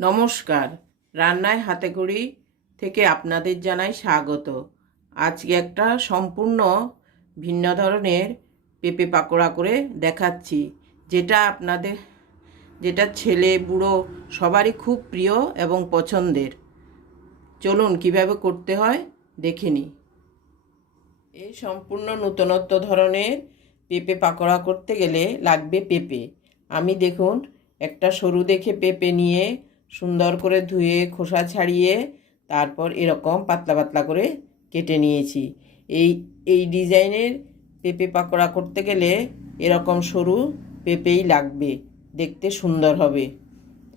নমস্কার, রান্নায় হাতেখড়ি থেকে আপনাদের জানাই স্বাগত। আজকে একটা সম্পূর্ণ ভিন্ন ধরনের পেঁপে পাকোড়া করে দেখাচ্ছি, যেটা ছেলে বুড়ো সবারই খুব প্রিয় এবং পছন্দের। চলুন কিভাবে করতে হয় দেখে নিই। এই সম্পূর্ণ নূতনত্ব ধরনের পেঁপে পাকোড়া করতে গেলে লাগবে পেঁপে। আমি দেখুন একটা সরু দেখে পেঁপে নিয়ে সুন্দর করে ধুয়ে খোসা ছাড়িয়ে তারপর এরকম পাতলা পাতলা করে কেটে নিয়েছি। এই ডিজাইনের পেঁপে পাকোড়া করতে গেলে এরকম সরু পেঁপেই লাগবে, দেখতে সুন্দর হবে।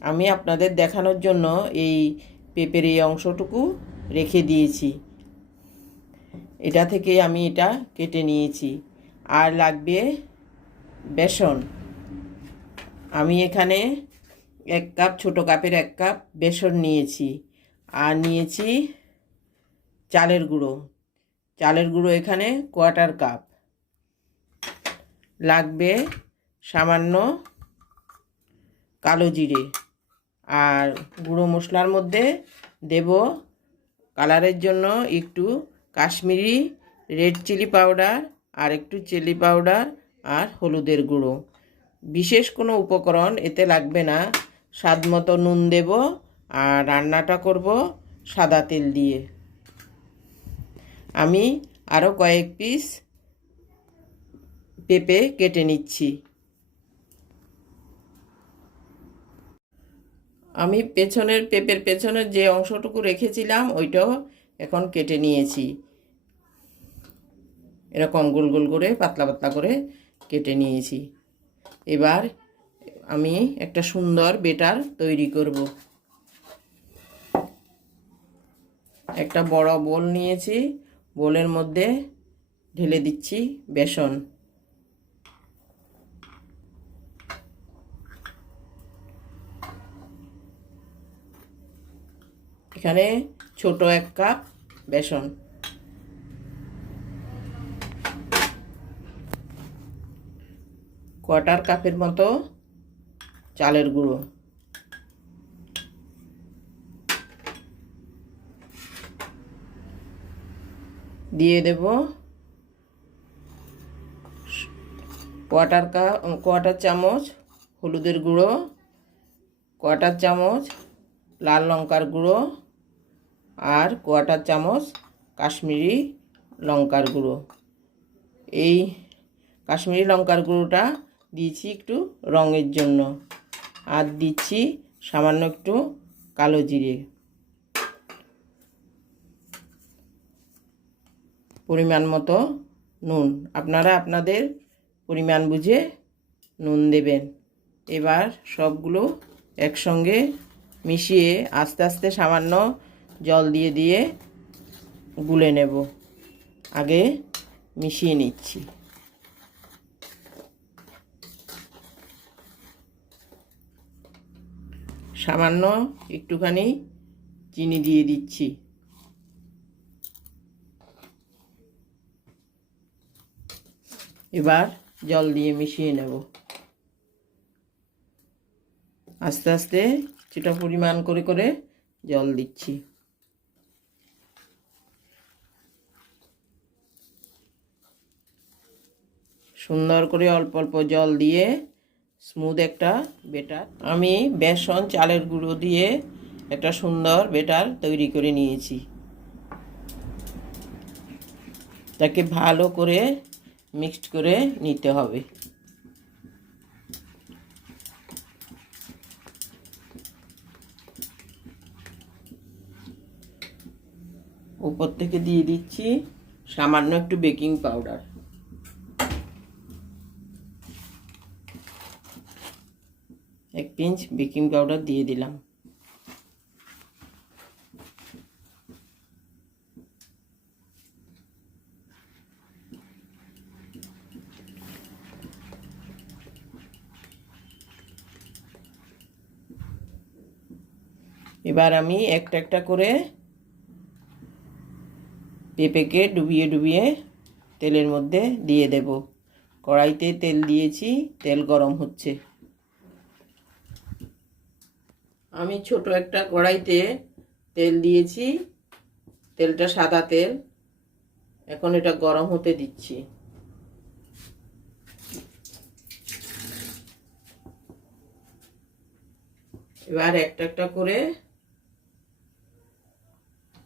আমি আপনাদের দেখানোর জন্য এই পেঁপের এই অংশটুকু রেখে দিয়েছি। এটা থেকে আমি এটা কেটে নিয়েছি। আর লাগবে বেসন। আমি এখানে 1 কাপ, ছোটো কাপের 1 কাপ বেসন নিয়েছি। আর নিয়েছি চালের গুঁড়ো এখানে 1/4 কাপ। লাগবে সামান্য কালো জিরে। আর গুঁড়ো মশলার মধ্যে দেব কালারের জন্য একটু কাশ্মীরি রেড চিলি পাউডার, আর একটু চিলি পাউডার, আর হলুদের গুঁড়ো। বিশেষ কোনো উপকরণ এতে লাগবে না। স্বাদ মতো নুন দেব। আর রান্নাটা করব সাদা তেল দিয়ে। আমি আরও কয়েক পিস পেঁপে কেটে নিচ্ছি। আমি পেঁপের পেছনের যে অংশটুকু রেখেছিলাম ওইটাও এখন কেটে নিয়েছি। এরকম গোল গোল করে পাতলা পাতলা করে কেটে নিয়েছি। এবার আমি একটা সুন্দর বেটার তৈরি করব। একটা বড় বোল নিয়েছি। বোলের মধ্যে ঢেলে দিচ্ছি বেসন। এখানে ছোট 1 কাপ বেসন। কোয়ার্টার কাপের মতো চালের গুঁড়ো। দিয়ে দেব কোয়ার্টার চামচ হলুদের গুঁড়ো, কোয়ার্টার চামচ লাল লঙ্কার গুঁড়ো, আর কোয়ার্টার চামচ কাশ্মীরি লঙ্কার গুঁড়ো। এই কাশ্মীরি লঙ্কার গুঁড়োটা দিয়েছি একটু রঙের জন্য। আর দিচ্ছি সামান্য একটু কালো জিরে। পরিমাণ মতো নুন। আপনারা আপনাদের পরিমাণ বুঝে নুন দেবেন। এবার সবগুলো একসঙ্গে মিশিয়ে আস্তে আস্তে সামান্য জল দিয়ে দিয়ে গুলে নেব। আগে মিশিয়ে নিচ্ছি। সামান্য একটুখানি চিনি দিয়ে দিচ্ছি। এবার জল দিয়ে মিশিয়ে নেব। আস্তে আস্তে কিছুটা পরিমাণ করে করে জল দিচ্ছি। সুন্দর করে অল্প অল্প জল দিয়ে স্মুথ একটা বেটার। আমি বেসন চালের গুঁড়ো দিয়ে একটা সুন্দর বেটার তৈরি করে নিয়েছি। তাকে ভালো করে মিক্সড করে নিতে হবে। উপর থেকে দিয়ে দিচ্ছি সামান্য একটু বেকিং পাউডার। এক পিঞ্চ বেকিং পাউডার দিয়ে দিলাম। এবার আমি একটা একটা করে পেঁপেকে ডুবিয়ে ডুবিয়ে তেলের মধ্যে দিয়ে দেব। কড়াইতে তেল দিয়েছি, তেল গরম হচ্ছে। আমি ছোট একটা কড়াইতে তেল দিয়েছি, তেলটা সাদা তেল। এখন এটা গরম হতে দিচ্ছি। এবার একটা একটা করে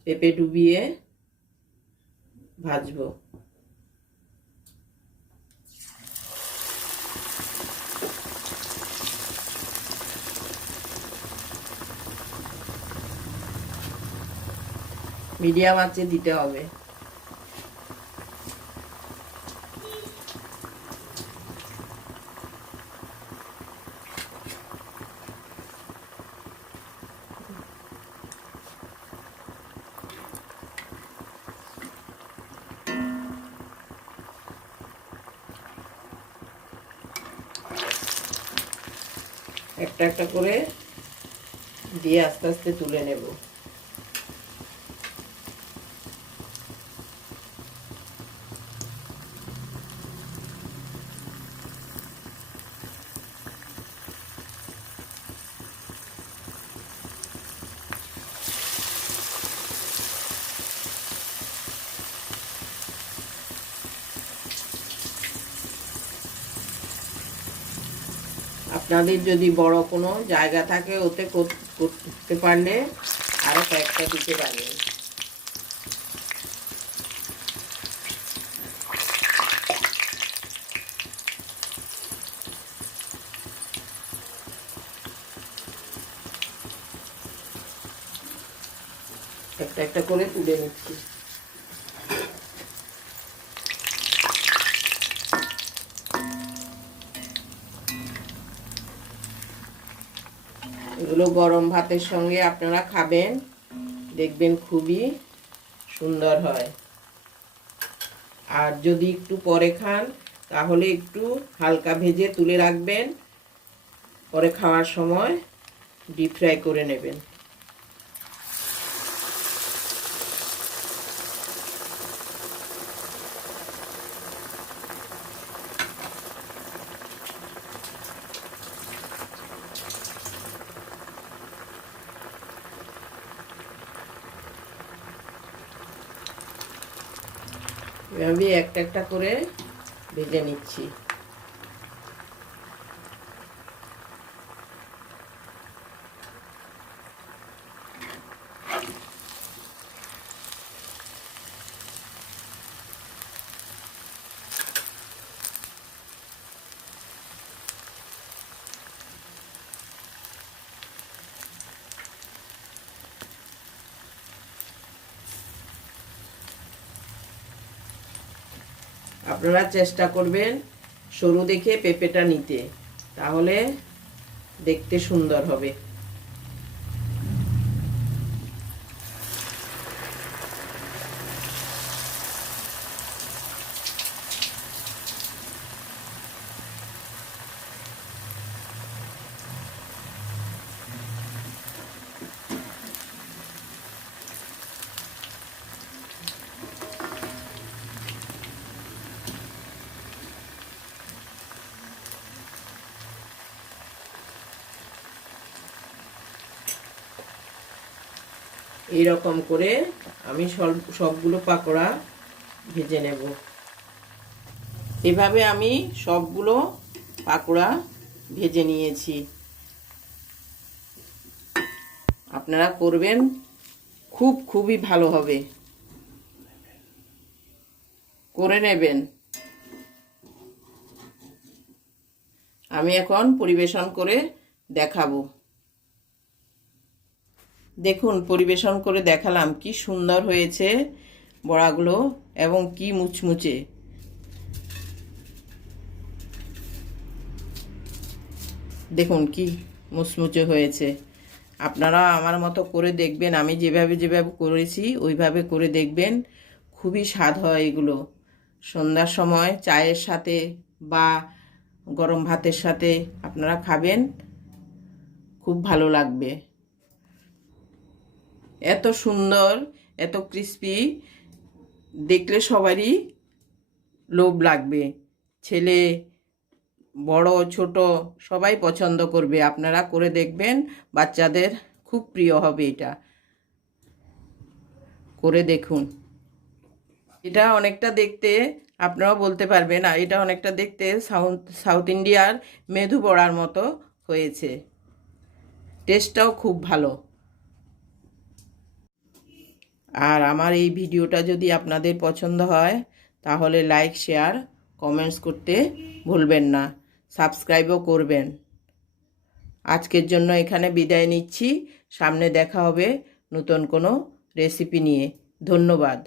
পেঁপে ডুবিয়ে ভাজবো। মিডিয়াম আঁচে দিতে হবে। একটা একটা করে দিয়ে আস্তে আস্তে তুলে নেব। আপনাদের যদি বড় কোনো জায়গা থাকে ওতে করতে পারলে আরো কয়েকটা দিতে পারবেন। একটা একটা করে তুলে নিচ্ছি। এগুলো গরম ভাতের সঙ্গে আপনারা খাবেন, দেখবেন খুবই সুন্দর হয়। আর যদি একটু পরে খান তাহলে একটু হালকা ভেজে তুলে রাখবেন, পরে খাওয়ার সময় ডিপ ফ্রাই করে নেবেন। আমি একটা একটা করে ভেজে নিচ্ছি। আপনারা চেষ্টা করবেন সরু দেখে পেঁপেটা নিতে, তাহলে দেখতে সুন্দর হবে। এইরকম করে আমি সবগুলো পাকোড়া ভেজে নেব। এভাবে আমি সবগুলো পাকোড়া ভেজে নিয়েছি। আপনারা করবেন, খুবই ভালো হবে, করে নেবেন। আমি এখন পরিবেশন করে দেখাবো। দেখুন, পরিবেশন করে দেখালাম কি সুন্দর হয়েছে বড়াগুলো এবং কি মুচমুচে। দেখুন কি মুচমুচে হয়েছে। আপনারা আমার মতো করে দেখবেন, আমি যেভাবে করেছি ওইভাবে করে দেখবেন, খুবই স্বাদ হয় এগুলো। সন্ধ্যার সময় চায়ের সাথে বা গরম ভাতের সাথে আপনারা খাবেন, খুব ভালো লাগবে। এত সুন্দর, এত ক্রিস্পি, দেখলে সবারই লোভ লাগবে। ছেলে বড় ছোট সবাই পছন্দ করবে। আপনারা করে দেখবেন, বাচ্চাদের খুব প্রিয় হবে এটা। করে দেখুন। এটা অনেকটা দেখতে, আপনারাও বলতে পারবেন, আর এটা অনেকটা দেখতে সাউথ ইন্ডিয়ার মেদু বড়ার মতো হয়েছে। টেস্টটাও খুব ভালো। আর আমার এই ভিডিওটা যদি আপনাদের পছন্দ হয় তাহলে লাইক, শেয়ার, কমেন্টস করতে ভুলবেন না। সাবস্ক্রাইবও করবেন। আজকের জন্য এখানে বিদায় নিচ্ছি। সামনে দেখা হবে নতুন কোনো রেসিপি নিয়ে। ধন্যবাদ।